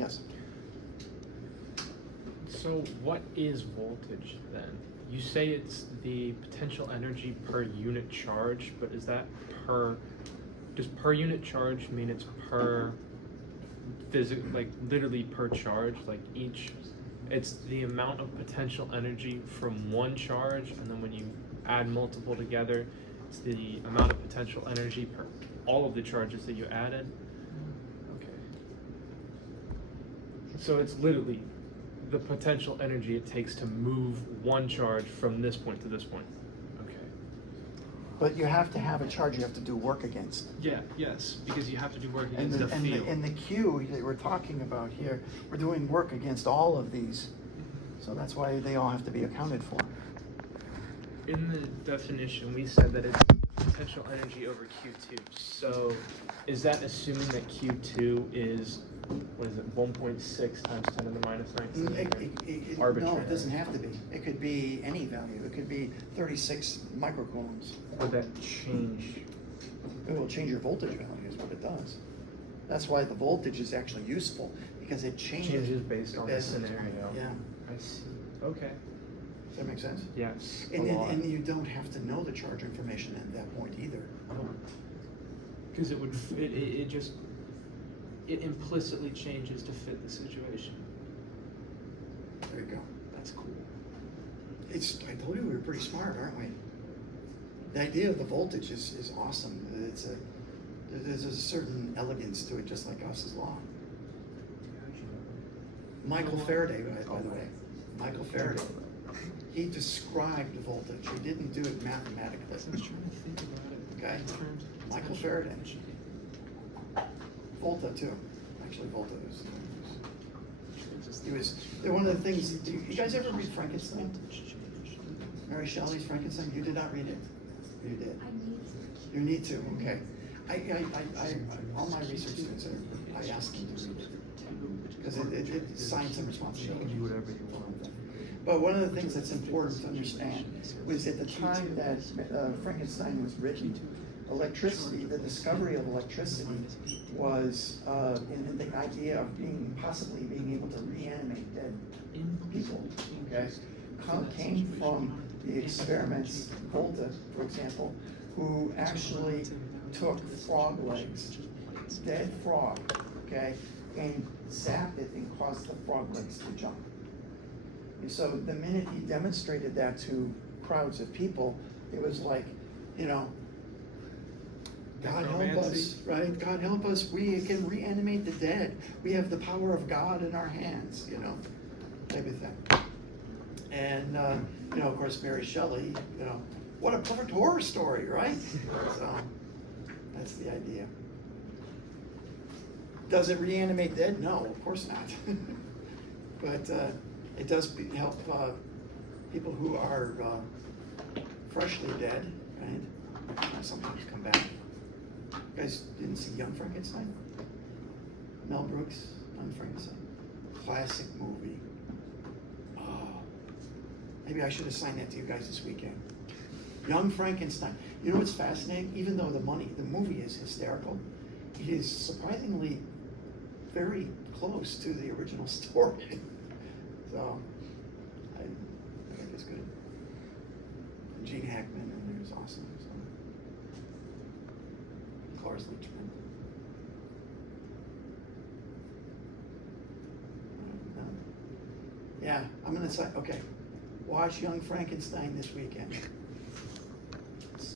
Yes. So what is voltage then? You say it's the potential energy per unit charge, but is that does per unit charge mean it's per like literally per charge, like it's the amount of potential energy from one charge, and then when you add multiple together, it's the amount of potential energy per all of the charges that you added? Okay. So it's literally the potential energy it takes to move one charge from this point to this point. Okay. But you have to have a charge you have to do work against. Yeah, yes, because you have to do work And against the field. in the Q that we're talking about here, we're doing work against all of these. So that's why they all have to be accounted for. In the definition, we said that it's potential energy over Q2. So is that assuming that Q2 is, what is it, 1.6 times 10 to the minus 19? No, it doesn't have to be. It could be any value. It could be 36 microcoulombs. Would that change? It will change your voltage value is what it does. That's why the voltage is actually useful, because it changes Based on the scenario. Yeah. I see. Okay. Does that make sense? Yes. And you don't have to know the charge information at that point either. Because it implicitly changes to fit the situation. There you go. That's cool. I told you we were pretty smart, aren't we? The idea of the voltage is awesome. There's a certain elegance to it, just like Gauss's law. Michael Faraday, by the way. Michael Faraday. He described voltage. He didn't do it mathematically. I was trying to think about it. Okay. In terms of Michael potential Faraday. energy. Volta too. Actually, Volta was. He was. They're one of the things. Do you guys ever read Frankenstein? Mary Shelley's Frankenstein. You did not read it. You did. You need to. Okay. I all my research students I ask them to read it because it's science and responsibility. Do whatever you want. But one of the things that's important to understand was at the time that Frankenstein was written, electricity, the discovery of electricity was in the idea of possibly being able to reanimate dead people, okay? Came from the experiments, Volta, for example, who actually took frog legs, dead frog, okay, and zapped it and caused the frog legs to jump. And so the minute he demonstrated that to crowds of people, it was like, God help us, right? God help us, we can reanimate the dead. We have the power of God in our hands, type of thing. And, of course, Mary Shelley, what a perfect horror story, right? So, that's the idea. Does it reanimate dead? No, of course not. But it does help people who are freshly dead, right? Sometimes come back. You guys didn't see Young Frankenstein? Mel Brooks, Young Frankenstein. Classic movie. Oh, maybe I should assign that to you guys this weekend. Young Frankenstein. You know what's fascinating? Even though the movie is hysterical, it is surprisingly very close to the original story. So, I think it's good. And Gene Hackman in there is awesome. So. Cloris Leachman. Yeah, I'm gonna say, okay, watch Young Frankenstein this weekend.